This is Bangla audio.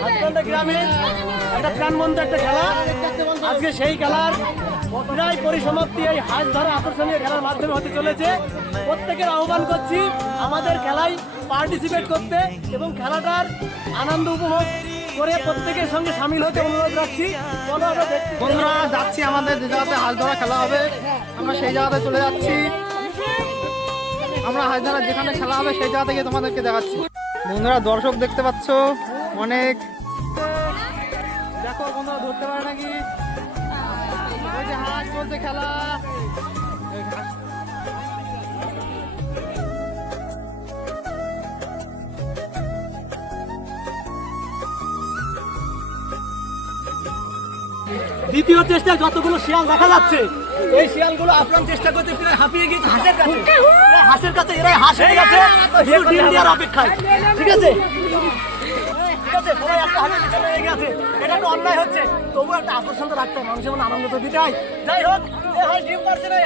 হাসপান্ডা গ্রামে একটা প্রাণবন্ত একটা খেলা। আজকে সেই খেলার প্রায় পরিসমাপ্তি এই হাঁস ধরা আকর্ষণীয় খেলার মাধ্যমে হতে চলেছে। প্রত্যেকের আহ্বান করছি আমাদের খেলায় পার্টিসিপেট করতে এবং খেলাটার আনন্দ উপভোগ করে প্রত্যেকের সঙ্গে সামিল হতে অনুরোধ রাখছি। বন্ধুরা যাচ্ছি, আমাদের যে জায়গাতে হাঁস ধরা খেলা হবে আমরা সেই জায়গাতে চলে যাচ্ছি। আমরা হাঁস ধরা যেখানে খেলা হবে সেই জায়গা থেকে তোমাদেরকে দেখাচ্ছি। বন্ধুরা দর্শক দেখতে পাচ্ছ অনেক, দেখো বন্ধুরা ধরতে পারে নাকি, ওই যে হাঁস বলতে খেলা। দ্বিতীয় চেষ্টায় যতগুলো শিয়াল দেখা যাচ্ছে এই শিয়ালগুলো আপ্রাণ চেষ্টা করতে প্রায় হাঁপিয়ে গিয়েছে হাঁসের কাছে। হাঁসের কাছে এরাই হাঁস হয়ে গেছে শুধু ডিম দেওয়ার অপেক্ষায়। ঠিক আছে, ঠিক আছে, সবাই একটা হাঁসের পিছনে লেগে গেছে। এটা একটা অন্যায় হচ্ছে, তবুও একটা আকর্ষণ তো রাখতে হয়, মানুষের মনে আনন্দ তো দিতে হয়। যাই হোক, এই হাঁস ডিম পারছে না,